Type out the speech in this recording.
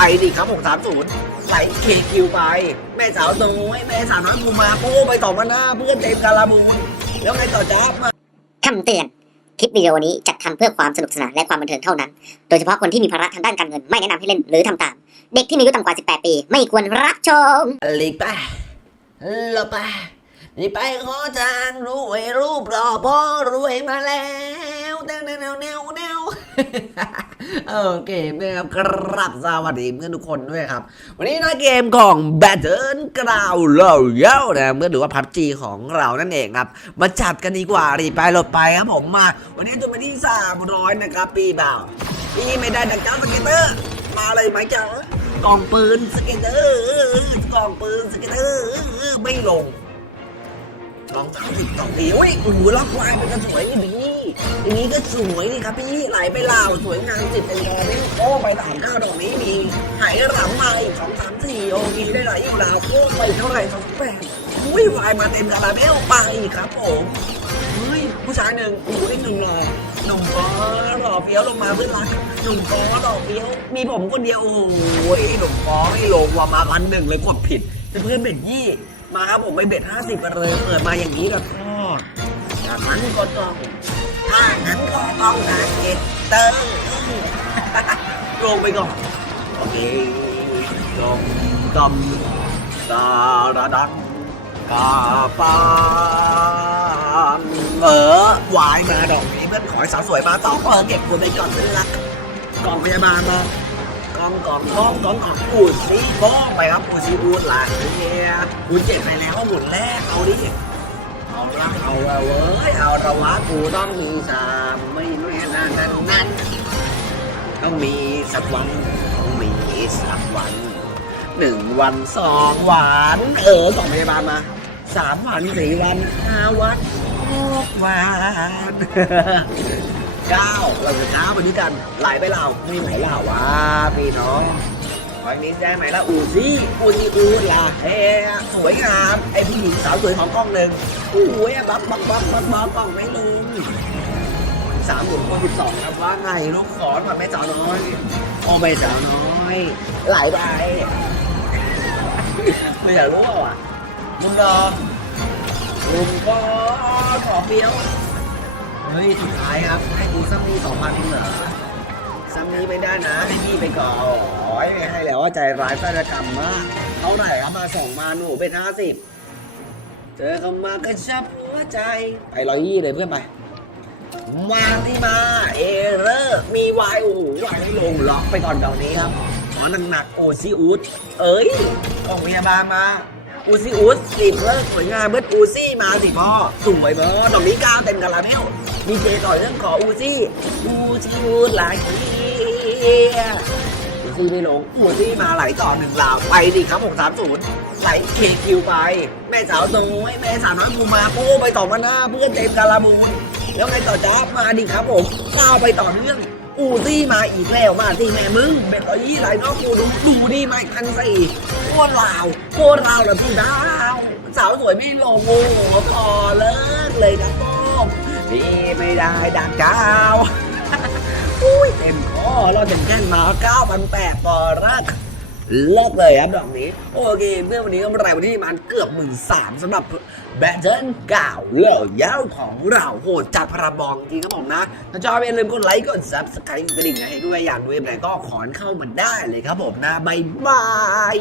ไปดิครับผมสามศูนย์ไหลเคคิวไป แม่สาวน้อยแม่สาวน้อยบูมาโป้ไปต่อมาหน้าเพื่อนเจมส์การาบูนแล้วไงต่อจ้ามาคำเตือน คลิปวิดีโอนี้จัดทำเพื่อความสนุกสนานและความบันเทิงเท่านั้น โดยเฉพาะคนที่มีภาระทางด้านการเงินไม่แนะนำให้เล่นหรือทำตาม เด็กที่มีอายุต่ำกว่า 18 ปี ไม่ควรรับชมหลีกไปหลบไปนี่ไปขอทางรวยรูปหล่อพ่อรวยมาแล้วแนวแนวแนวแนวแนว โอเคนะครับครับสวัสดีเพื่อนทุกคนด้วยครับ วันนี้นะเกมของ Battle Ground Royale นะเมื่อดูว่าพับจีของเรานั่นเองครับ มาจัดกันดีกว่ารีไปหลบไปครับผมมา วันนี้จะมาที่ 300 นะครับ ปีเปล่าปีไม่ได้ดังเจ้าสเก็ตเตอร์ มาเลยไหมเจ๊ะกล่องปืนสเก็ตเตอร์กล่องปืนสเก็ตเตอร์ไม่ลงกล่องสาสิบสองปีอุ้ยโอ้โหล็อกไว้มันก็สวยอย่างนี้ อย่างนี้ก็สวยนี่ครับพี่ไหลไปลาวสวยงามสิบเป็นรอนี่โอ้ไปสามเก้าดอกนี้มีหายหลังมาอีกสองสามสี่โอเคได้ไหลอยู่ลาวโอ้ไปเท่าไหร่สองแปดอุ้ยวายมาเต็มคาราเบลไปครับผมเฮ้ยผู้ชายหนึ่งโอ้โหได้หนึ่งหล่อหนุ่มก้อหล่อเฟี้ยวลงมาเพื่อนรักหนุ่มก้อหล่อเฟี้ยวมีผมคนเดียวโอ้ยหนุ่มก้อไม่ลงว่ามาพันหนึ่งเลยกดผิดเพื่อนเบ็ดยี่มาครับผมไปเบ็ดห้าสิบกันเลยเปิดมาอย่างนี้กับ พ่อจากนั้นก็ต้องถ้างั้นก็ต้องหาเก็ตเตอร์ลงไปก่อนโอเคกอมกอมตารดันกาปานเออวายมาดอกนี้เพื่อนขอให้สาวสวยมาต้องเปิดเก็บตัวไปก่อนเป็นรักกล่องพยาบาลมากองกองกองกองออกอูดซีก้องไปครับอูดซีอูดหลังเนี่ยอูดเจ็บไปแล้วหมุนแรกเอาดิ เอาละเอาละเว้ยเอาละวะกูต้องมีสามไม่แน่นั่นนั่นนั่นต้องมีสักวันต้องมีสักวันหนึ่งวันสองวันเออกล่องพยาบาลมาสามวันสี่วันห้าวันหกวันเก้าเราจะเก้าไปด้วยกันไหลไปเราไม่ไหวเราวะพี่น้อง วันนี้ได้ไหมล่ะอูซี่อูซี่อูล่ะเอ๊สวยงามไอผู้หญิงสาวสวยของกล้องหนึ่งโอ้ยบักบักบักบักบักกล้องไม่ลืมสามหมื่นคนสิบสองครับว่าไงลูกขอนมาแม่สาวน้อยโอ้แม่สาวน้อยหลายใบไม่อยากรู้อะมึงรอลุงก็ขอเปี้ยวเฮ้ยสุดท้ายครับให้กูซัมมี่สองพันเหรอ ซัมมี่ไม่ได้นะให้พี่ไปก่อนโอ้ยไม่ให้แล้วว่าใจร้ายแฟนกรรมมากเท่าไหร่ครับมาสองมาหนูเป็นห้าสิบเจอเขามากระชับหัวใจไปร้อยยี่เลยเพื่อนไปมาที่มาเอเรอร์มีวายโอ้โหวายไม่ลงล็อกไปก่อนดอกนี้ครับขอหนักๆโอซิอุสเอ้ยกองพยาบาลมา อูซิอุสสิบเลิกสวยงามเบิร์ดอูซี่มาสิพ่อสวยเบิร์ดดอกนี้ก้าวเต็มคาราเมลมีเจต่อยเรื่องขออูซี่อูซิอุสหลายเฮียอูซี่ไม่ลงอูซี่มาไหลต่อหนึ่งลาวไปดิครับผมสามศูนย์ไหลเคคิวไป แม่สาวน้อยแม่สาวน้อยบูมาโป้ไปต่อมาหน้าเพื่อนเจมการาบูนแล้วไงต่อจ้ามาดิครับผมก้าวไปต่อเนื่อง อูซี่มาอีกแล้วมาที่แม่มึงเบ็ดร้อยยี่ไรนอกกูดูดูดีไหมพันสี่โคตรลาวโคตรลาวเหรอพี่ดาวสาวสวยไม่ลงโอ้พอเลิกเลยนะโป้งพี่ไม่ได้ดักเจ้าอุ้ยเต็มคอเราถึงแค่นมาเก้าพันแปดปอรัก เลิกเลยครับดอกนี้ โอเค เมื่อวันนี้กำไรวันที่มันเกือบหมื่นสามสำหรับแบตเทิลเก่าเลิกยาวของเราโหดจัดพระบองจริงครับผมนะ ถ้าชอบอย่าลืมกดไลค์กดซับสไครต์กระดิ่งให้ด้วยอยากดูเอ็มไหนก็ขอนเข้ามาได้เลยครับผมนะบายบาย